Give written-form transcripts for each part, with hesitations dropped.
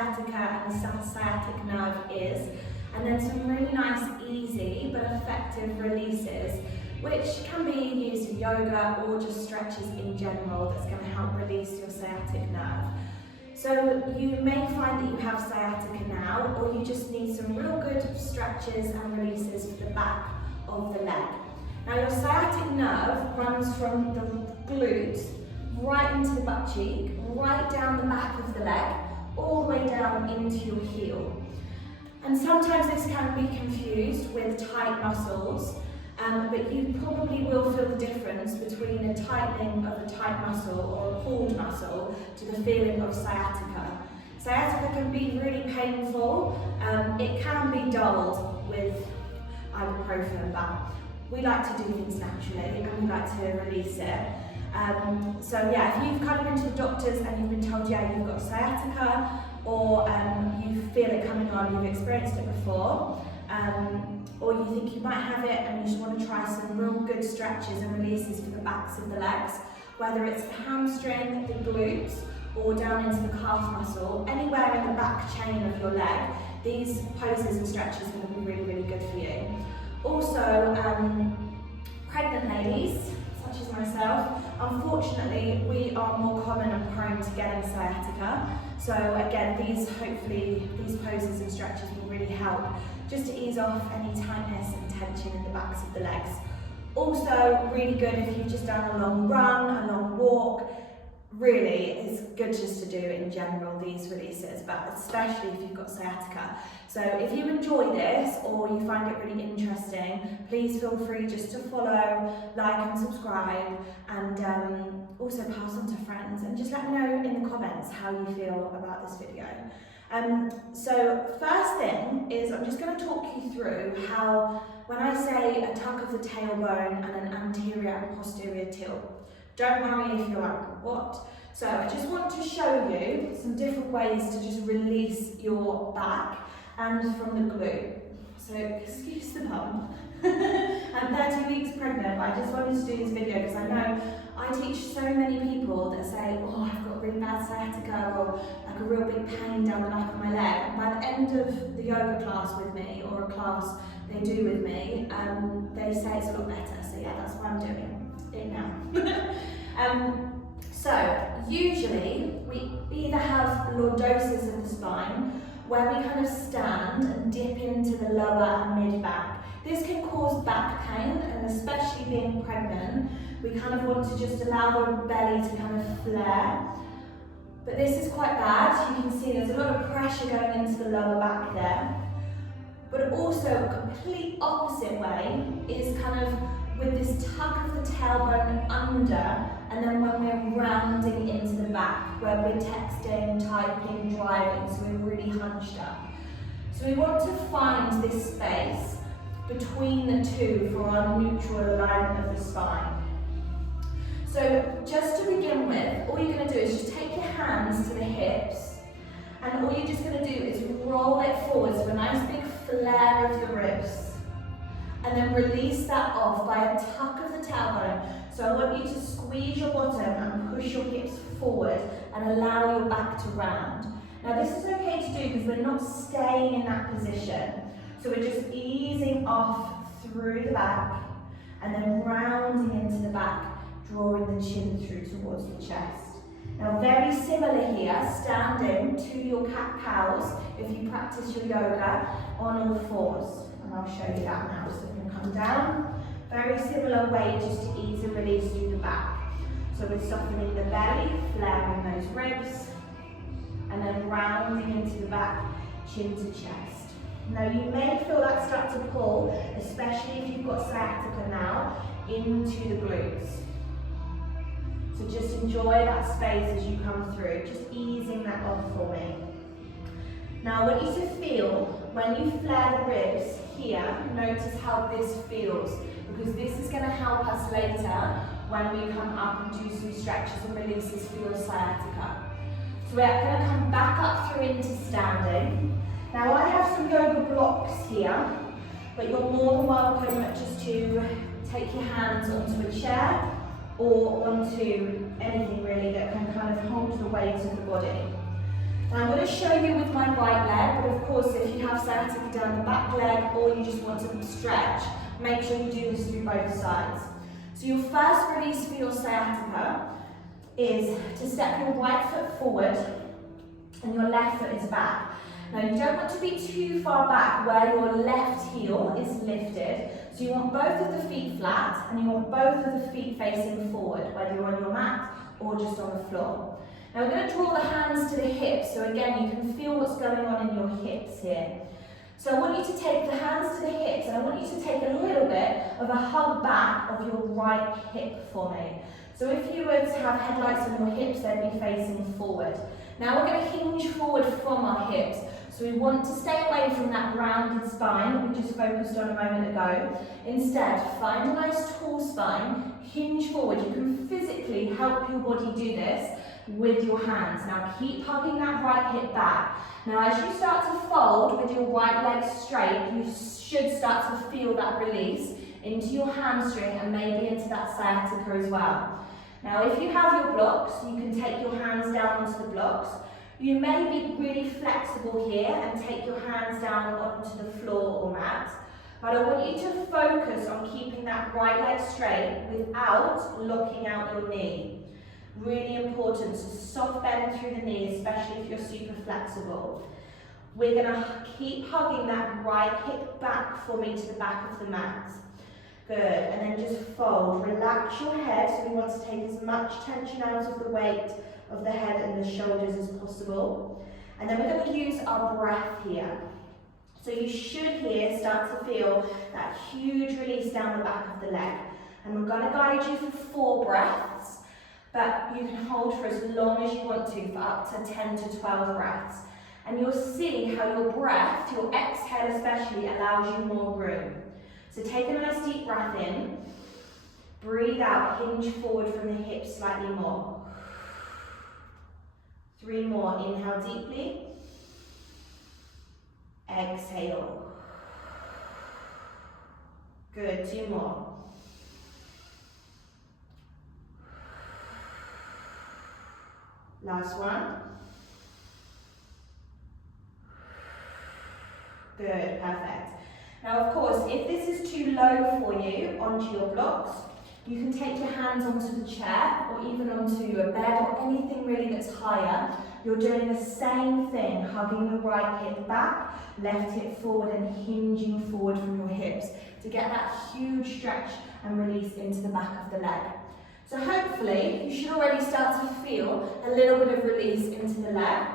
sciatica and the sciatic nerve is, and then some really nice, easy but effective releases, which can be used in yoga or just stretches in general that's going to help release your sciatic nerve. So you may find that you have sciatica now, or you just need some real good stretches and releases for the back of the leg. Now your sciatic nerve runs from the glutes right into the butt cheek, right down the back of the leg, all the way down into your heel. And sometimes this can be confused with tight muscles, but you probably will feel the difference between a tightening of a tight muscle or a pulled muscle to the feeling of sciatica. Sciatica can be really painful. It can be dulled with ibuprofen, but we like to do things naturally and we like to release it. So yeah, if you've kind of been to the doctors and you've been told, yeah, you've got sciatica, or you feel it coming on, you've experienced it before, or you think you might have it and you just want to try some real good stretches and releases for the backs of the legs, whether it's the hamstring, the glutes, or down into the calf muscle, anywhere in the back chain of your leg, these poses and stretches are going to be really, really good for you. Also, pregnant ladies, such as myself, unfortunately we are more common and prone to getting sciatica. So again, hopefully these poses and stretches will really help just to ease off any tightness and tension in the backs of the legs. Also really good if you've just done a long run, a long walk. Really, it's good just to do in general these releases, but especially if you've got sciatica. So if you enjoy this or you find it really interesting, please feel free just to follow, like and subscribe, and also pass on to friends, and just let me know in the comments how you feel about this video. So first thing is I'm just going to talk you through how, when I say a tuck of the tailbone and an anterior and posterior tilt, don't worry if you're like, what? So I just want to show you some different ways to just release your back and from the glute. So excuse the bum. I'm 30 weeks pregnant, but I just wanted to do this video because I know I teach so many people that say, oh, I've got really bad sciatica, or like a real big pain down the back of my leg. And by the end of the yoga class with me, or a class they do with me, they say it's a lot better. So yeah, that's why I'm doing it now. So usually we either have lordosis of the spine, where we kind of stand and dip into the lower and mid back. This can cause back pain, and especially being pregnant, we kind of want to just allow the belly to kind of flare. But this is quite bad. You can see there's a lot of pressure going into the lower back there. But also a complete opposite way is kind of with this tuck of the tailbone under, and then when we're rounding into the back, where we're texting, typing, driving, so we're really hunched up. So we want to find this space between the two for our neutral alignment of the spine. So just to begin with, all you're going to do is just take your hands to the hips, and all you're just going to do is roll it forward, so a nice big flare of the ribs. And then release that off by a tuck of the tailbone. So I want you to squeeze your bottom and push your hips forward and allow your back to round. Now this is okay to do because we're not staying in that position. So we're just easing off through the back and then rounding into the back, drawing the chin through towards the chest. Now very similar here, standing to your cat-cows if you practice your yoga on all fours. And I'll show you that now. So we're going to come down. Very similar way just to ease and release through the back. So we're softening the belly, flaring those ribs, and then rounding into the back, chin to chest. Now you may feel that start to pull, especially if you've got sciatica now, into the glutes. So just enjoy that space as you come through, just easing that off for me. Now I want you to feel, when you flare the ribs here, notice how this feels, because this is going to help us later when we come up and do some stretches and releases for your sciatica. So we're going to come back up through into standing. Now I have some yoga blocks here, but you're more than welcome just to take your hands onto a chair or onto anything really that can kind of hold the weight of the body. Now I'm going to show you with my right leg, but of course if you have sciatica down the back leg or you just want to stretch, make sure you do this through both sides. So your first release for your sciatica is to step your right foot forward and your left foot is back. Now you don't want to be too far back where your left heel is lifted. So you want both of the feet flat and you want both of the feet facing forward, whether you're on your mat or just on the floor. Now we're going to draw the hands to the hips, so again you can feel what's going on in your hips here. So I want you to take the hands to the hips and I want you to take a little bit of a hug back of your right hip for me. So if you were to have headlights on your hips, they'd be facing forward. Now we're going to hinge forward from our hips. So we want to stay away from that rounded spine that we just focused on a moment ago. Instead, find a nice tall spine, hinge forward. You can physically help your body do this with your hands. Now keep hugging that right hip back. Now as you start to fold with your right leg straight, you should start to feel that release into your hamstring and maybe into that sciatica as well. Now if you have your blocks, you can take your hands down onto the blocks. You may be really flexible here and take your hands down onto the floor or mat, but I want you to focus on keeping that right leg straight without locking out your knee. Really important to soft bend through the knee, especially if you're super flexible. We're going to keep hugging that right hip back for me to the back of the mat. Good, and then just fold. Relax your head, so we want to take as much tension out of the weight of the head and the shoulders as possible. And then we're going to use our breath here. So you should here start to feel that huge release down the back of the leg. And we're going to guide you for 4 breaths, but you can hold for as long as you want to, for up to 10 to 12 breaths. And you'll see how your breath, your exhale especially, allows you more room. So take a nice deep breath in, breathe out, hinge forward from the hips slightly more. 3 more, inhale deeply, exhale. Good, 2 more. Last one. Good, perfect. Now of course, if this is too low for you onto your blocks, you can take your hands onto the chair or even onto a bed or anything really that's higher. You're doing the same thing, hugging the right hip back, left hip forward and hinging forward from your hips to get that huge stretch and release into the back of the leg. So hopefully you should already start to feel a little bit of release into the leg.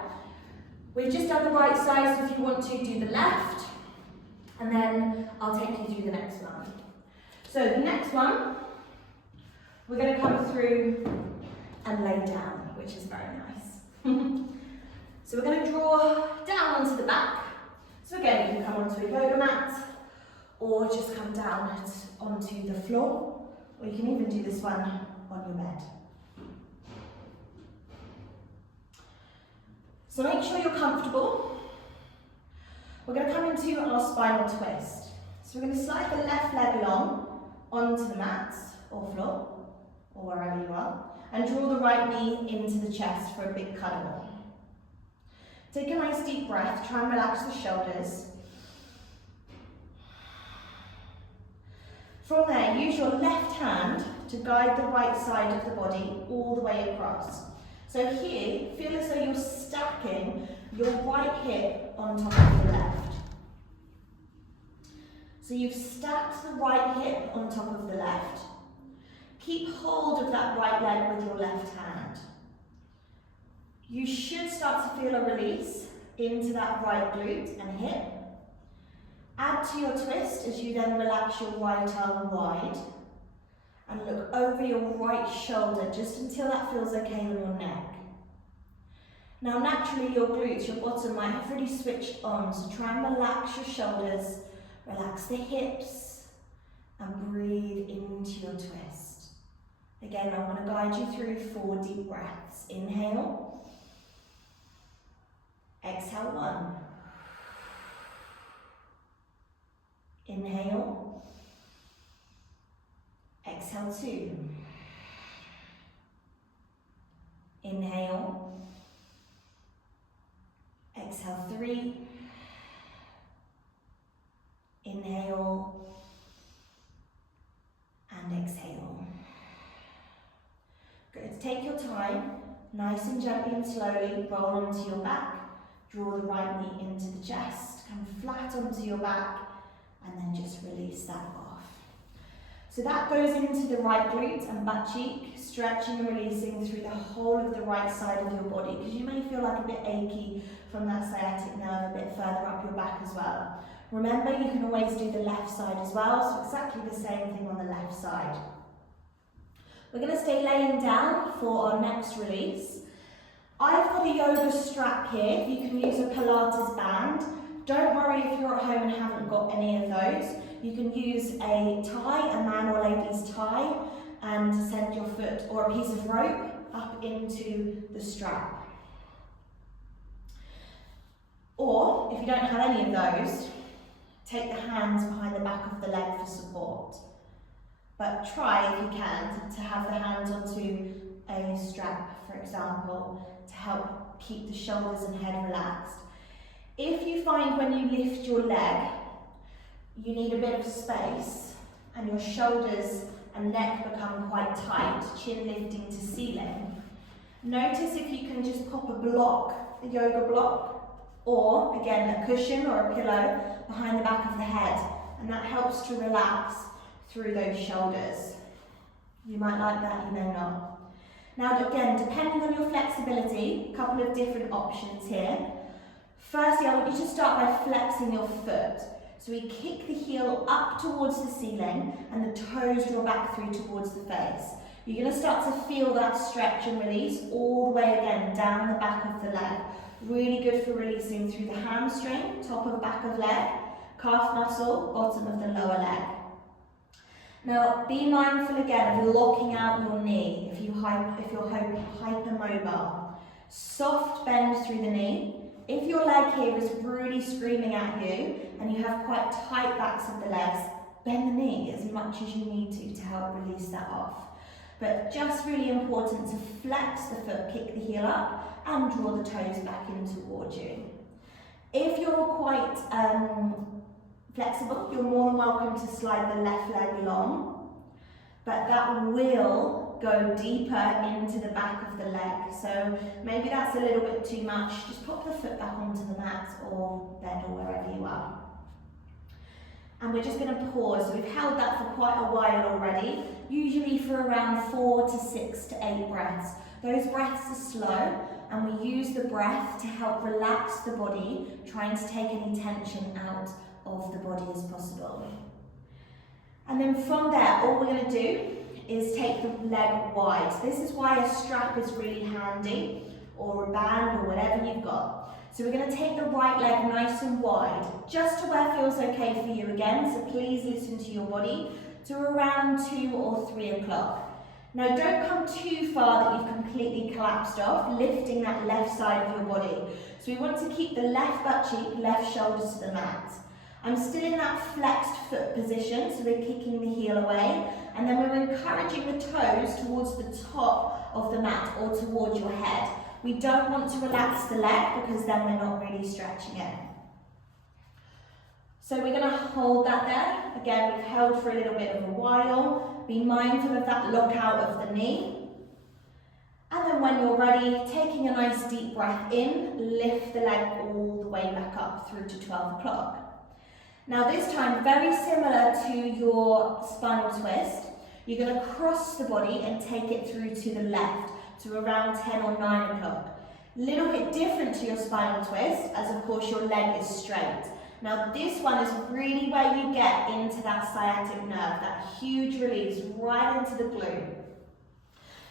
We've just done the right side, so if you want to do the left, and then I'll take you through the next one. So the next one, we're going to come through and lay down, which is very nice. So we're going to draw down onto the back. So again, you can come onto a yoga mat, or just come down onto the floor, or you can even do this one on your bed. So make sure you're comfortable. We're going to come into our spinal twist. So we're going to slide the left leg along onto the mat or floor, or wherever you are, and draw the right knee into the chest for a big cuddle. Take a nice deep breath, try and relax the shoulders. From there, use your left hand to guide the right side of the body all the way across. So here, feel as though you're stacking your right hip on top of the left. So you've stacked the right hip on top of the left. Keep hold of that right leg with your left hand. You should start to feel a release into that right glute and hip. Add to your twist as you then relax your right arm wide and look over your right shoulder just until that feels okay on your neck. Now naturally your glutes, your bottom might have really switched on, so try and relax your shoulders, relax the hips and breathe into your twist. Again, I'm going to guide you through 4 deep breaths. Inhale, exhale 1. Inhale, exhale 2. Inhale, 3. Inhale and exhale. Good. Take your time, nice and gently and slowly roll onto your back. Draw the right knee into the chest, come flat onto your back, and then just release that off. So that goes into the right glute and butt cheek, stretching and releasing through the whole of the right side of your body, because you may feel like a bit achy from that sciatic nerve a bit further up your back as well. Remember, you can always do the left side as well, so exactly the same thing on the left side. We're going to stay laying down for our next release. I've got a yoga strap here. You can use a Pilates band. Don't worry if you're at home and haven't got any of those. You can use a tie, a man or lady's tie, and send your foot or a piece of rope up into the strap. Or, if you don't have any of those, take the hands behind the back of the leg for support. But try, if you can, to have the hands onto a strap, for example, to help keep the shoulders and head relaxed. If you find when you lift your leg, you need a bit of space and your shoulders and neck become quite tight, chin lifting to ceiling, notice if you can just pop a block, a yoga block, or again a cushion or a pillow behind the back of the head, and that helps to relax through those shoulders. You might like that, you may not. Now again, depending on your flexibility, a couple of different options here. Firstly, I want you to start by flexing your foot. So we kick the heel up towards the ceiling and the toes draw back through towards the face. You're going to start to feel that stretch and release all the way again down the back of the leg. Really good for releasing through the hamstring, top of back of leg, calf muscle, bottom of the lower leg. Now be mindful again of locking out your knee if you're hypermobile. Soft bend through the knee. If your leg here is really screaming at you and you have quite tight backs of the legs, bend the knee as much as you need to help release that off. But just really important to flex the foot, kick the heel up and draw the toes back in towards you. If you're quite flexible, you're more than welcome to slide the left leg along, but that will go deeper into the back of the leg. So maybe that's a little bit too much. Just pop the foot back onto the mat or bed or wherever you are. And we're just going to pause. We've held that for quite a while already, usually for around 4 to 6 to 8 breaths. Those breaths are slow, and we use the breath to help relax the body, trying to take any tension out of the body as possible. And then from there, all we're going to do is take the leg wide. This is why a strap is really handy, or a band, or whatever you've got. So we're going to take the right leg nice and wide, just to where feels okay for you again, so please listen to your body, to around 2 or 3 o'clock. Now don't come too far that you've completely collapsed off, lifting that left side of your body. So we want to keep the left butt cheek, left shoulders to the mat. I'm still in that flexed foot position, so we're kicking the heel away, and then we're encouraging the toes towards the top of the mat or towards your head. We don't want to relax the leg because then we're not really stretching it. So we're going to hold that there. Again, we've held for a little bit of a while. Be mindful of that lockout of the knee. And then when you're ready, taking a nice deep breath in, lift the leg all the way back up through to 12 o'clock. Now this time, very similar to your spinal twist, you're going to cross the body and take it through to the left, to around 10 or 9 o'clock. Little bit different to your spinal twist, as of course your leg is straight. Now this one is really where you get into that sciatic nerve, that huge release right into the glute.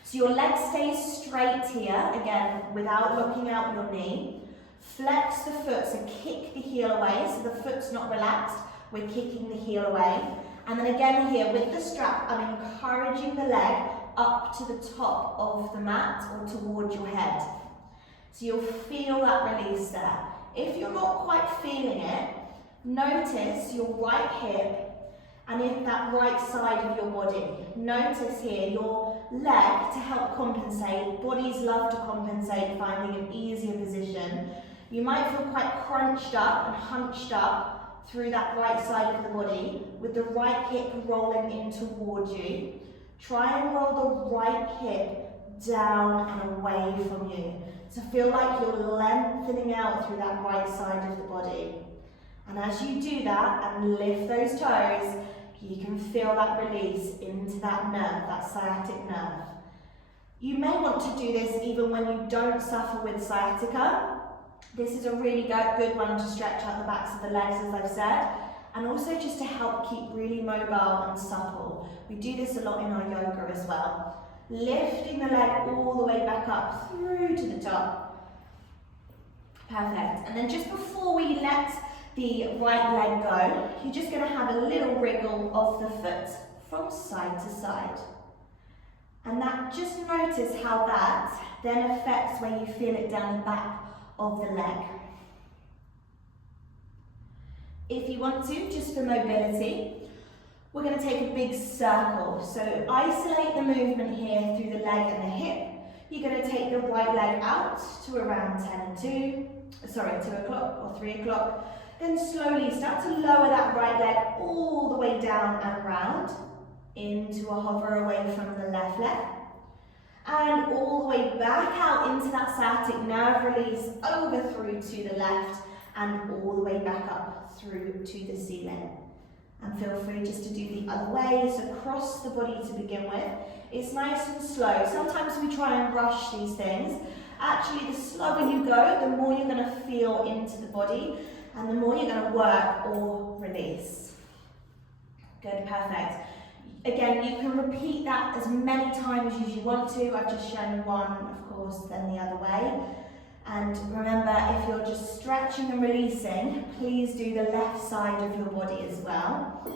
So your leg stays straight here, again, without locking out your knee. Flex the foot, so kick the heel away, so the foot's not relaxed, we're kicking the heel away. And then again here, with the strap, I'm encouraging the leg up to the top of the mat or towards your head. So you'll feel that release there. If you're not quite feeling it, notice your right hip and in that right side of your body. Notice here your leg to help compensate. Bodies love to compensate, finding an easier position. You might feel quite crunched up and hunched up through that right side of the body with the right hip rolling in towards you. Try and roll the right hip down and away from you. So feel like you're lengthening out through that right side of the body. And as you do that and lift those toes, you can feel that release into that nerve, that sciatic nerve. You may want to do this even when you don't suffer with sciatica. This is a really good one to stretch out the backs of the legs, as I've said, and also just to help keep really mobile and supple. We do this a lot in our yoga as well. Lifting the leg all the way back up through to the top. Perfect. And then just before we let the right leg go, you're just going to have a little wriggle of the foot from side to side. And that, just notice how that then affects where you feel it down the back of the leg. If you want to, just for mobility, we're going to take a big circle. So isolate the movement here through the leg and the hip. You're going to take the right leg out to around 2 o'clock or 3 o'clock. Then slowly start to lower that right leg all the way down and round into a hover away from the left leg. And all the way back out into that sciatic nerve release over through to the left and all the way back up through to the ceiling. And feel free just to do the other way, so across the body to begin with. It's nice and slow. Sometimes we try and rush these things. Actually, the slower you go, the more you're going to feel into the body and the more you're going to work or release. Good, perfect. Again, you can repeat that as many times as you want to. I've just shown one, of course, then the other way. And remember, if you're just stretching and releasing, please do the left side of your body as well.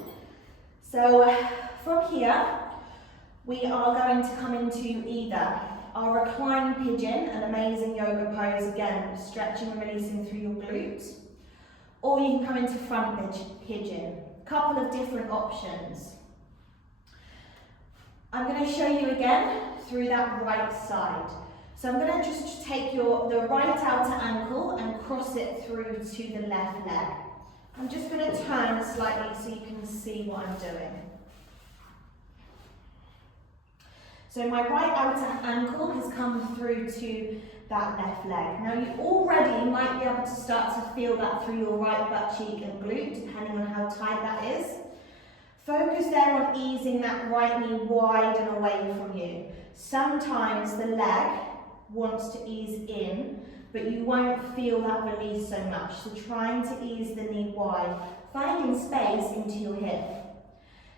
So from here, we are going to come into either our reclined pigeon, an amazing yoga pose, again, stretching and releasing through your glutes, or you can come into front pigeon. A couple of different options. I'm going to show you again through that right side. So I'm going to just take the right outer ankle and cross it through to the left leg. I'm just going to turn slightly so you can see what I'm doing. So my right outer ankle has come through to that left leg. Now you already might be able to start to feel that through your right butt cheek and glute, depending on how tight that is. Focus there on easing that right knee wide and away from you. Sometimes the leg wants to ease in, but you won't feel that release so much. So trying to ease the knee wide, finding space into your hip.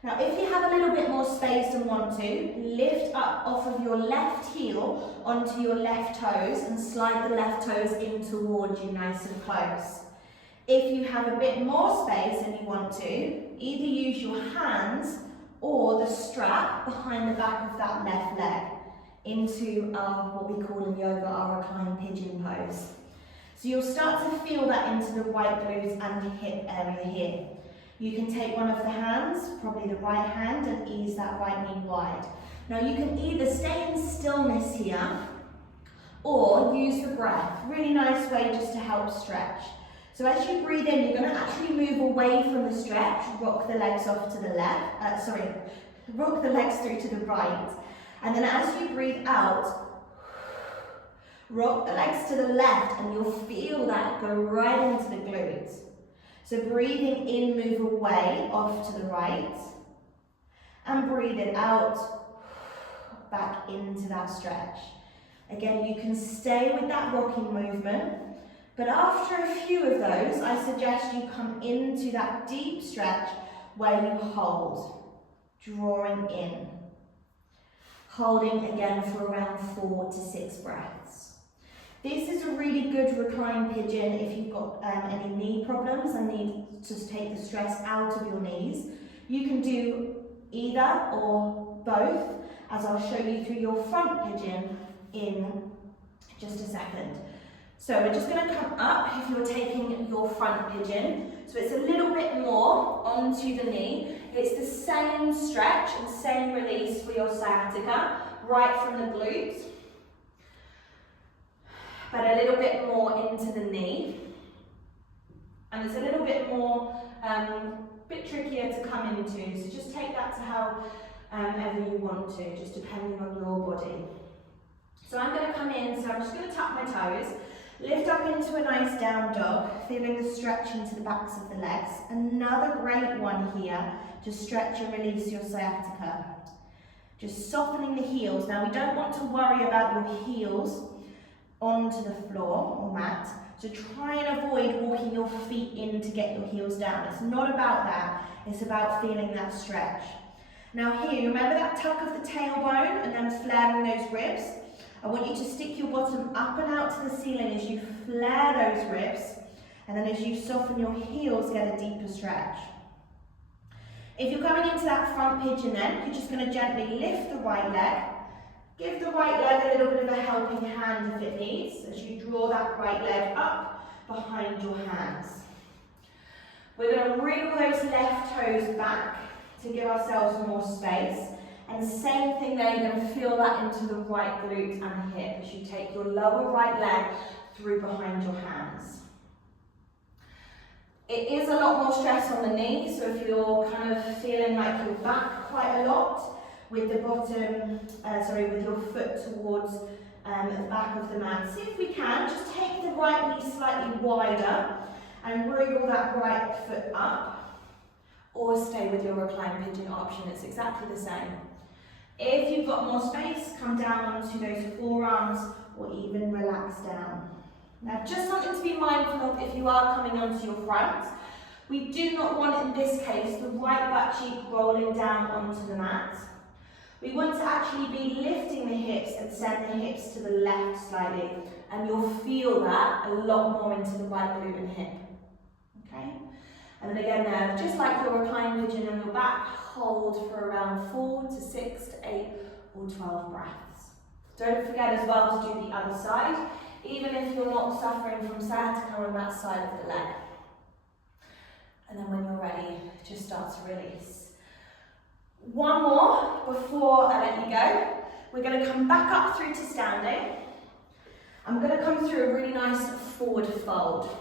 Now if you have a little bit more space and want to, lift up off of your left heel onto your left toes and slide the left toes in towards you nice and close. If you have a bit more space and you want to, either use your hands or the strap behind the back of that left leg into what we call in yoga our reclined pigeon pose. So you'll start to feel that into the right glutes and hip area here. You can take one of the hands, probably the right hand, and ease that right knee wide. Now you can either stay in stillness here or use the breath. Really nice way just to help stretch. So as you breathe in, you're going to actually move away from the stretch, rock the legs off to the left, rock the legs through to the right. And then as you breathe out, rock the legs to the left and you'll feel that go right into the glutes. So breathing in, move away, off to the right. And breathe it out, back into that stretch. Again, you can stay with that rocking movement. But after a few of those, I suggest you come into that deep stretch where you hold, drawing in. Holding again for around 4 to 6 breaths. This is a really good reclined pigeon if you've got any knee problems and need to take the stress out of your knees. You can do either or both, as I'll show you through your front pigeon in just a second. So we're just going to come up if you're taking your front pigeon. So it's a little bit more onto the knee. It's the same stretch and same release for your sciatica, right from the glutes. but a little bit more into the knee. And it's a little bit more, bit trickier to come into, so just take that to how ever you want to, just depending on your body. So I'm going to come in, so I'm just going to tuck my toes, lift up into a nice down dog, feeling the stretch into the backs of the legs. Another great one here to stretch and release your sciatica. Just softening the heels. Now we don't want to worry about your heels onto the floor or mat, so try and avoid walking your feet in to get your heels down. It's not about that, it's about feeling that stretch. Now here, remember that tuck of the tailbone and then flaring those ribs? I want you to stick your bottom up and out to the ceiling as you flare those ribs, and then as you soften your heels, get a deeper stretch. If you're coming into that front pigeon then, you're just going to gently lift the right leg. Give the right leg a little bit of a helping hand if it needs, as you draw that right leg up behind your hands. We're going to wriggle those left toes back to give ourselves more space. And same thing there, you're going to feel that into the right glute and hip as you take your lower right leg through behind your hands. It is a lot more stress on the knee, so if you're kind of feeling like you're back quite a lot, with the bottom, with your foot towards the back of the mat. See if we can, just take the right knee slightly wider and wriggle that right foot up, or stay with your reclined pigeon option, it's exactly the same. If you've got more space, come down onto those forearms or even relax down. Now just something to be mindful of if you are coming onto your front. We do not want, in this case, the right butt cheek rolling down onto the mat. We want to actually be lifting the hips and send the hips to the left slightly, and you'll feel that a lot more into the right glute and hip. Okay? And then again there, just like your reclined pigeon on your back, hold for around 4 to 6 to 8 or 12 breaths. Don't forget as well to do the other side, even if you're not suffering from sciatica on that side of the leg. And then when you're ready, just start to release. One more before I let you go. We're going to come back up through to standing. I'm going to come through a really nice forward fold.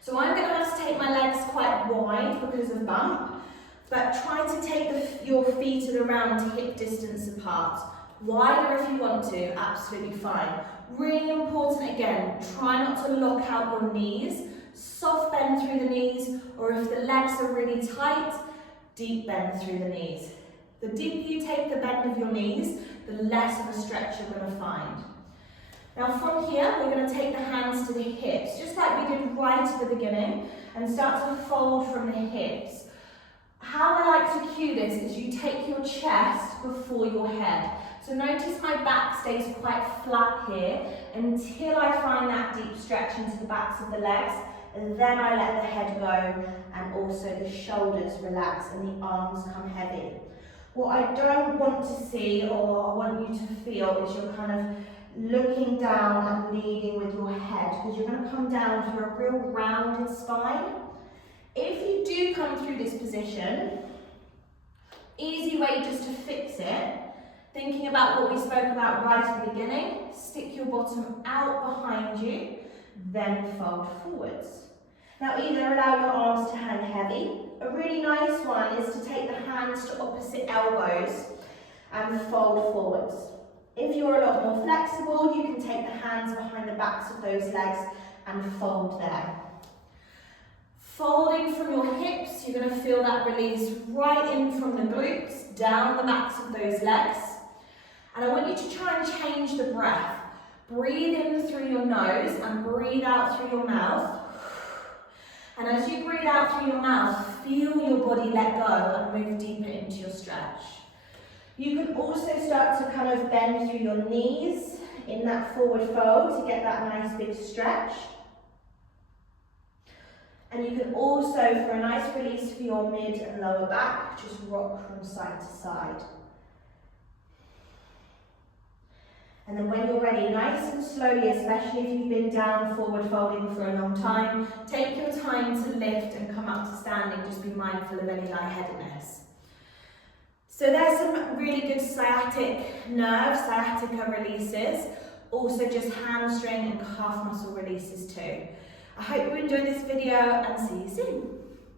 So I'm going to have to take my legs quite wide because of bump, but try to take your feet at around hip distance apart. Wider if you want to, absolutely fine. Really important again, try not to lock out your knees. Soft bend through the knees, or if the legs are really tight, deep bend through the knees. The deeper you take the bend of your knees, the less of a stretch you're going to find. Now from here, we're going to take the hands to the hips, just like we did right at the beginning, and start to fold from the hips. How I like to cue this is you take your chest before your head. So notice my back stays quite flat here until I find that deep stretch into the backs of the legs, and then I let the head go and also the shoulders relax and the arms come heavy. What I don't want to see, or I want you to feel, is you're kind of looking down and leading with your head, because you're going to come down to a real rounded spine. If you do come through this position, easy way just to fix it, thinking about what we spoke about right at the beginning, stick your bottom out behind you, then fold forwards. Now either allow your arms to hang heavy. A really nice one is to take the hands to opposite elbows and fold forwards. If you're a lot more flexible, you can take the hands behind the backs of those legs and fold there. Folding from your hips, you're going to feel that release right in from the glutes, down the backs of those legs. And I want you to try and change the breath. Breathe in through your nose and breathe out through your mouth. And as you breathe out through your mouth, feel your body let go and move deeper into your stretch. You can also start to kind of bend through your knees in that forward fold to get that nice big stretch. And you can also, for a nice release for your mid and lower back, just rock from side to side. And then when you're ready, nice and slowly, especially if you've been down forward folding for a long time, take your time to lift and come up to standing. Just be mindful of any lightheadedness. So there's some really good sciatic nerve, sciatica releases. also just hamstring and calf muscle releases too. I hope you enjoyed this video and see you soon.